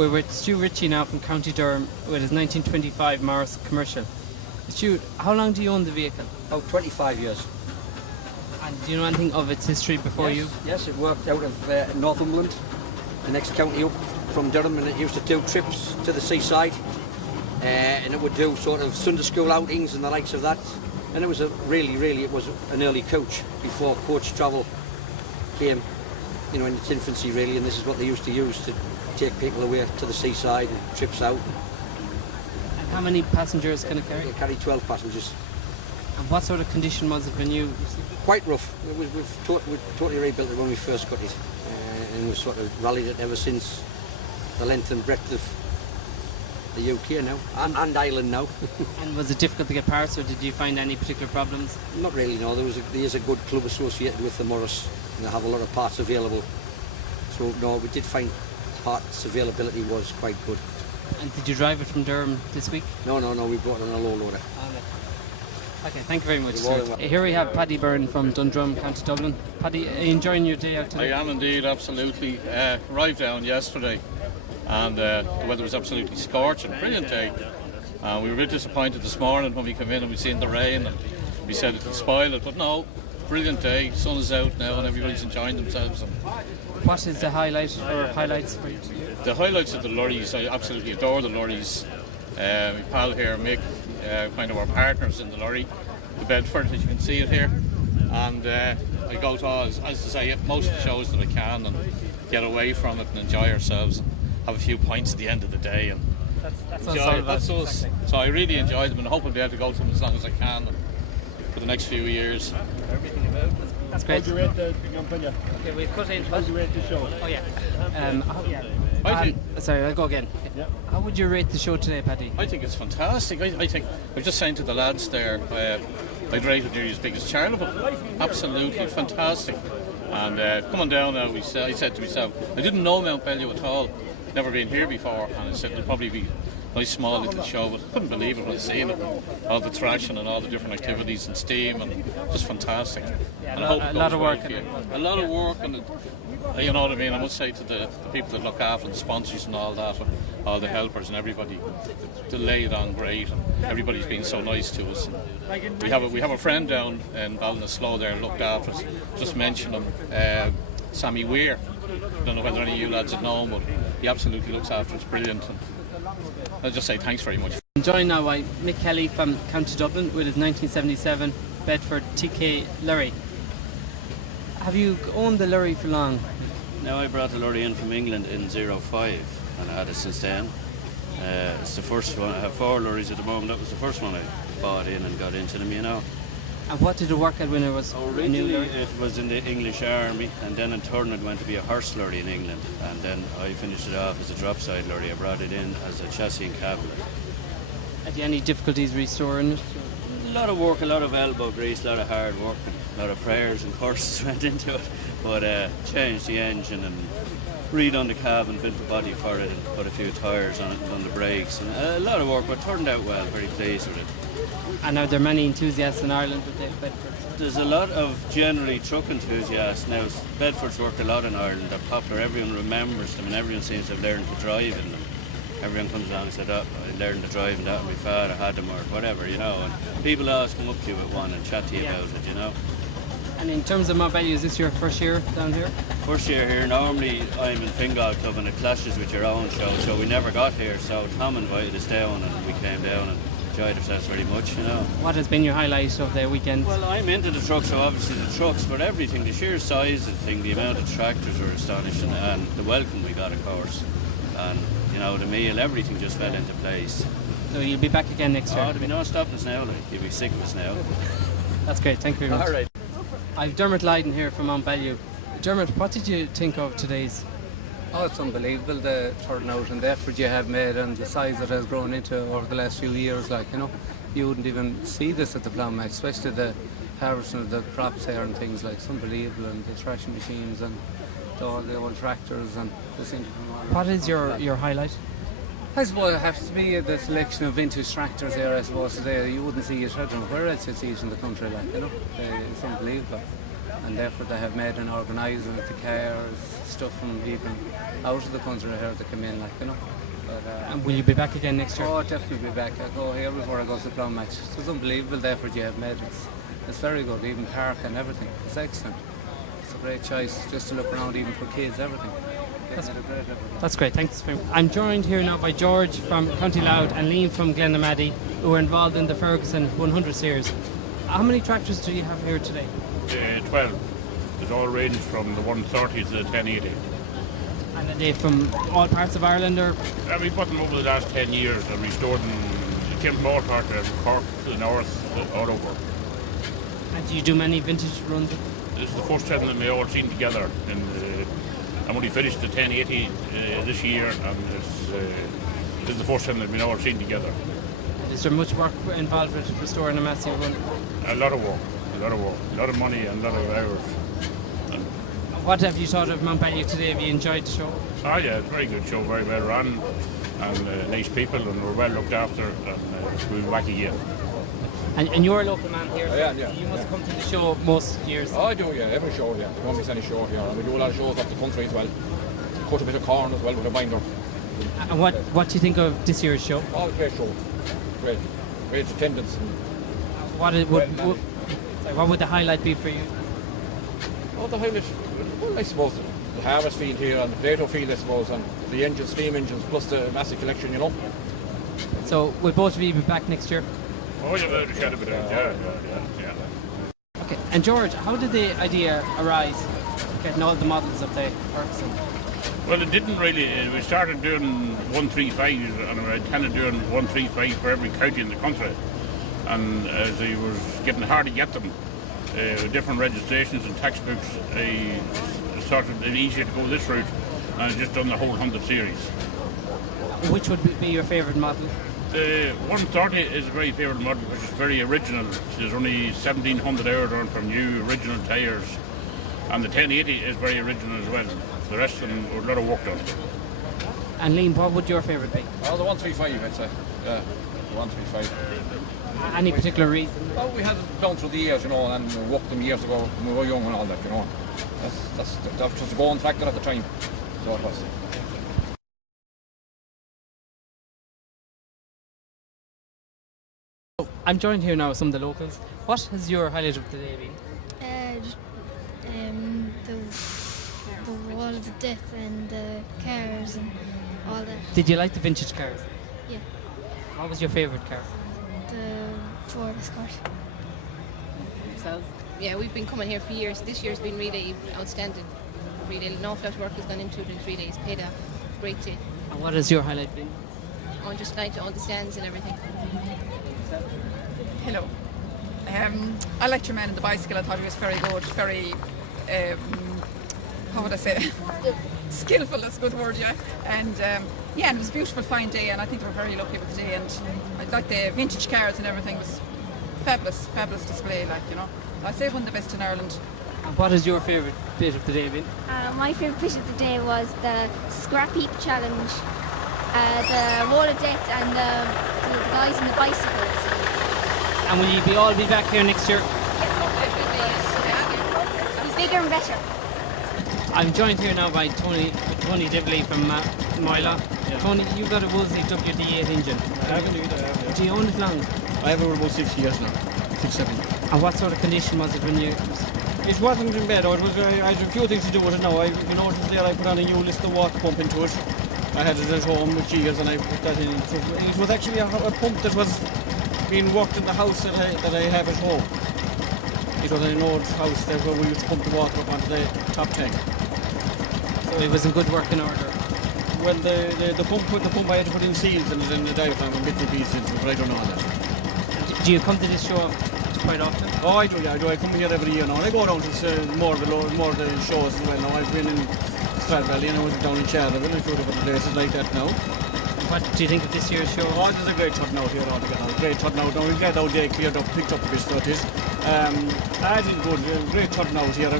We're with Stu Ritchie now from County Durham with his 1925 Morris commercial. Stu, how long do you own the vehicle? About 25 years. And do you know anything of its history before you? Yes, it worked out of Northumberland, the next county up from Durham, and it used to do trips to the seaside, and it would do sort of Sunday school outings and the likes of that. And it was it was an early coach before coach travel came, in its infancy really, and this is what they used to use to take people away to the seaside and trips out. And how many passengers can it carry? It carried 12 passengers. And what sort of condition was it when you received it? Quite rough. We've totally rebuilt it when we first got it, and we've sort of rallied it ever since, the length and breadth of the UK now, and Ireland now. And was it difficult to get parts, or did you find any particular problems? Not really, no. There is a good club associated with the Morris, and they have a lot of parts available. So no, we did find parts availability was quite good. And did you drive it from Durham this week? No, we brought it on a low loader. Okay, thank you very much, sir. Here we have Paddy Byrne from Dundrum, County Dublin. Paddy, are you enjoying your day out today? I am indeed, absolutely. Arrived down yesterday, and the weather was absolutely scorching. Brilliant day. We were a bit disappointed this morning when we came in and we seen the rain, and we said it would spoil it, but no, brilliant day. Sun is out now and everybody's enjoying themselves. And what is the highlight or highlights for you? The highlights of the lorries, I absolutely adore the lorries. My pal here, Mick, kind of our partners in the lorry, the Bedford, as you can see it here. And I go to all, as to say, most of the shows that I can and get away from it and enjoy ourselves and have a few pints at the end of the day. And that's us. Exactly. So I really enjoy them and hope I'll be able to go to them as long as I can for the next few years. That's great. How do you rate the Mountbellew? Okay, we've cut in. How do you rate the show? Oh yeah. Sorry, I'll go again. Yeah. How would you rate the show today, Paddy? I think it's fantastic. I think I was just saying to the lads there, I'd rate it nearly as big as Charleville. Absolutely fantastic. And coming down now, I said to myself, I didn't know Mountbellew at all. Never been here before, and I said it'd probably be a nice small little show, but I couldn't believe it when I seen it. All the thrashing and all the different activities and steam, and just fantastic. Yeah, and I hope a lot of work. A lot of work, and you know what I mean. I must say to the people that look after the sponsors and all that, and all the helpers and everybody, they lay it on great, and everybody's been so nice to us. And we have a friend down in Ballinasloe there looked after us. Just mention him, Sammy Weir. I don't know whether any of you lads would know him, but he absolutely looks after us brilliant. And I'll just say thanks very much. I'm joined now by Mick Kelly from County Dublin with his 1977 Bedford TK lorry. Have you owned the lorry for long? No, I brought the lorry in from England in 05 and I had it since then. It's the first one. I have 4 lorries at the moment. That was the first one I bought in and got into them, And what did it work at when it was a new lorry? It was in the English Army, and then in turn it went to be a horse lorry in England, and then I finished it off as a drop side lorry. I brought it in as a chassis and cab. Had you any difficulties restoring it? A lot of work, a lot of elbow grease, a lot of hard work, a lot of prayers and courses went into it, but changed the engine and redone the cab and built the body for it and put a few tyres on it and done the brakes, and a lot of work, but turned out well, very pleased with it. And are there many enthusiasts in Ireland with the Bedford? There's a lot of generally truck enthusiasts now. Bedford's worked a lot in Ireland. They're popular. Everyone remembers them, and everyone seems to have learned to drive in them. Everyone comes along and said, "Oh, I learned to drive in that, and my father had them," or whatever, And people always come up to you with one and chat to you about it, And in terms of Mountbellew, is this your first year down here? First year here. Normally I'm in Fingal Club, and it clashes with your own show, so we never got here. So Tom invited us down, and we came down and enjoyed ourselves very much, What has been your highlight of the weekend? Well, I'm into the trucks, so obviously the trucks, but everything, the sheer size of the thing, the amount of tractors were astonishing, and the welcome we got, of course, and the meal, everything just fell into place. So you'll be back again next year? Oh, there'll be no stopping us now, you'll be sick of us now. That's great, thank you very much. All right. I've Dermot Lydon here from Mountbellew. Dermot, what did you think of today's? Oh, it's unbelievable, the turnout and the effort you have made and the size it has grown into over the last few years. You wouldn't even see this at the plough match, especially the harvesting of the crops here and things like. It's unbelievable, and the thrashing machines and all the old tractors and the thing. What is your highlight? I suppose it has to be the selection of vintage tractors here, I suppose, today. You wouldn't see it, I don't know where else you'd see it in the country, It's unbelievable. and therefore they have made an organiser with the cars, stuff from even out of the country here to come in, like, you know. But, And will you be back again next year? oh, I'll definitely be back. I go here before I go to the plough match. It's unbelievable the effort you have made. It's very good, even park and everything. It's excellent. It's a great choice just to look around, even for kids, everything. That's great, thanks very much. I'm joined here now by George from County Louth and Liam from Glenamaddy, who are involved in the Ferguson 100 series. How many tractors do you have here today? 12. There's all range from the 130 to the 1080. And are they from all parts of Ireland, or? We put them over the last 10 years and restored them. It came from all parts of Cork to the north, all over. And do you do many vintage runs? This is the first time that we all seen together. I'm only finished the 1080 this year, and this is the first time that we've all seen together. Is there much work involved with restoring a massive run? A lot of work, a lot of money and a lot of hours. What have you thought of Mountbellew today? Have you enjoyed the show? Oh yeah, it's a very good show, very well run, and nice people, and we're well looked after, and we'll be back again. And you're a local man here, so Yeah. you must come to the show most years. Oh, I do, yeah, every show, yeah. We don't miss any show here. And we do a lot of shows up the country as well. Cut a bit of corn as well with a binder. And what do you think of this year's show? Oh, great show. Great attendance. And What would the highlight be for you? oh, the highlight, well, I suppose the harvest field here and the potato field, I suppose, and the engines, steam engines, plus the massive collection, you know. So will both of you be back next year? Oh yeah, we had a bit of yeah. Okay. And George, how did the idea arise, getting all the models of the Ferguson? Well, it didn't really. We started doing 135s, and we intended doing 135 for every county in the country. And as it was getting hard to get them, with different registrations and tax books, I thought it was easier to go this route, and I've just done the whole 100 series. Which would be your favourite model? The 130 is a very favourite model, which is very original. There's only 1,700 hours on from new original tyres, and the 1080 is very original as well. The rest of them were a lot of work done. And Liam, what would your favourite be? Oh, the 135, I'd say. Yeah, the 135. Any particular reason? Well, we had it down through the years, you know, and we walked them years ago when we were young and all that, you know. That was just a going factor at the time. So it was. I'm joined here now with some of the locals. What has your highlight of the day been? The wall of death and the cars and all that. Did you like the vintage cars? Yeah, What was your favourite car? the Ford Escort. Yourselves? Yeah, we've been coming here for years. This year's been really outstanding. Really, an awful lot of work has gone into it in 3 days. Paid off. Great day. And what has your highlight been? I just liked all the stands and everything. Hello. I liked your man on the bicycle. I thought he was very good, very, how would I say, skillful, that's a good word, yeah. And yeah, and it was a beautiful, fine day, and I think they were very lucky with the day. And I liked the vintage cars and everything. It was fabulous display, like, you know. I'd say one of the best in Ireland. And what has your favourite bit of the day been? My favourite bit of the day was the scrap heap challenge, the wall of death, and the guys on the bicycles. And will you all be back here next year? It's bigger and better. I'm joined here now by Tony Dibley from Moyla. Yeah. Tony, you've got a Woolsey WD8 engine. I have indeed, I have. Do you own it long? I have over about 6 years now, 6, 7. And what sort of condition was it when you... It wasn't in bed, I had a few things to do with it now. You noticed there I put on a new list of water pump into it. I had it at home with gears and I put that in. It was actually a pump that was being worked in the house that I have at home. It was an old house there where we used to pump the water up onto the top tank. So it was in good working order? Well, the pump I had to put in seals in it, and the diaphragm and bits and pieces into it, but I don't know that. Do you come to this show quite often? Oh, I do. I come here every year now. I go down to more of the shows as well now. I've been in Stradbally and I was down in Charleville and a few different places like that now. What do you think of this year's show? Oh, there's a great turnout here altogether. Great turnout. Now we've got out there cleared up, picked up a bit, so it is. I think good. Great turnout here.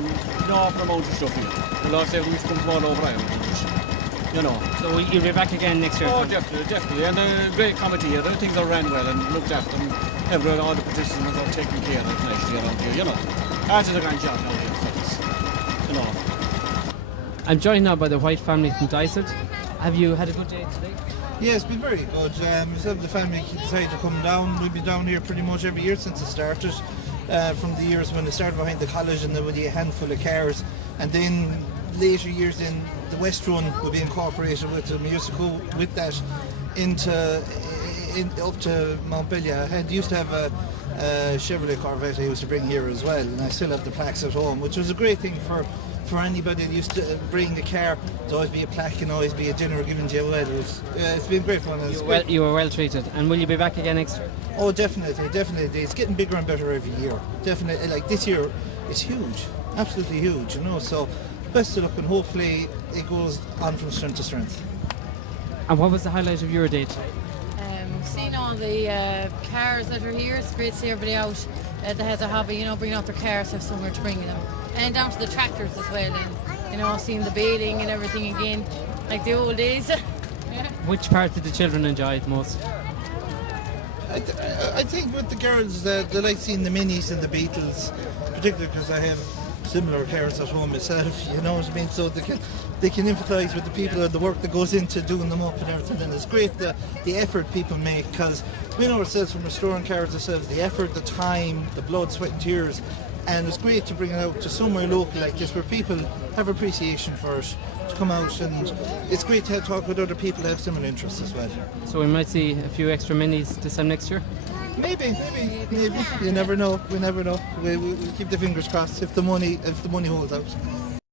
No awful amount of stuff here. The last day we used to come from all over Ireland. You know. So you'll be back again next year? Oh, definitely. And a great committee here. Things are ran well and looked after. And all the participants are taken care of nicely around here, you know. That's a grand job now here. So You know. I'm joined now by the White family from Dysart. Have you had a good day today? Yeah, it's been very good. Myself and the family decided to come down. We've been down here pretty much every year since it started. From the years when it started behind the college and there would be a handful of cars. And then later years in the West Run would be incorporated with them. We used to go with that up to Mountbellew. I used to have a Chevrolet Corvette I used to bring here as well, and I still have the plaques at home, which was a great thing for anybody that used to bring the car. There'd always be a plaque and always be a dinner given to you. It's been great fun. You were well treated. And will you be back again next year? Oh, definitely. It's getting bigger and better every year. Definitely. Like this year, it's huge, absolutely huge. You know, so best of luck, and hopefully it goes on from strength to strength. And what was the highlight of your day today? Seeing all the cars that are here, it's great to see everybody out that has a hobby, you know, bringing out their cars, have somewhere to bring them. And down to the tractors as well, and, you know, seeing the bathing and everything again, like the old days. Which part did the children enjoy the most? I think with the girls, they like seeing the Minis and the Beatles, particularly because I have similar cars at home myself, you know what I mean? So they can empathise with the people and the work that goes into doing them up and everything. And it's great the effort people make, because we know ourselves from restoring cars ourselves, the effort, the time, the blood, sweat and tears. And it's great to bring it out to somewhere local like this where people have appreciation for it, to come out, and it's great to talk with other people that have similar interests as well. So we might see a few extra minis this time next year? Maybe. You never know. We never know. We keep the fingers crossed if the money holds out.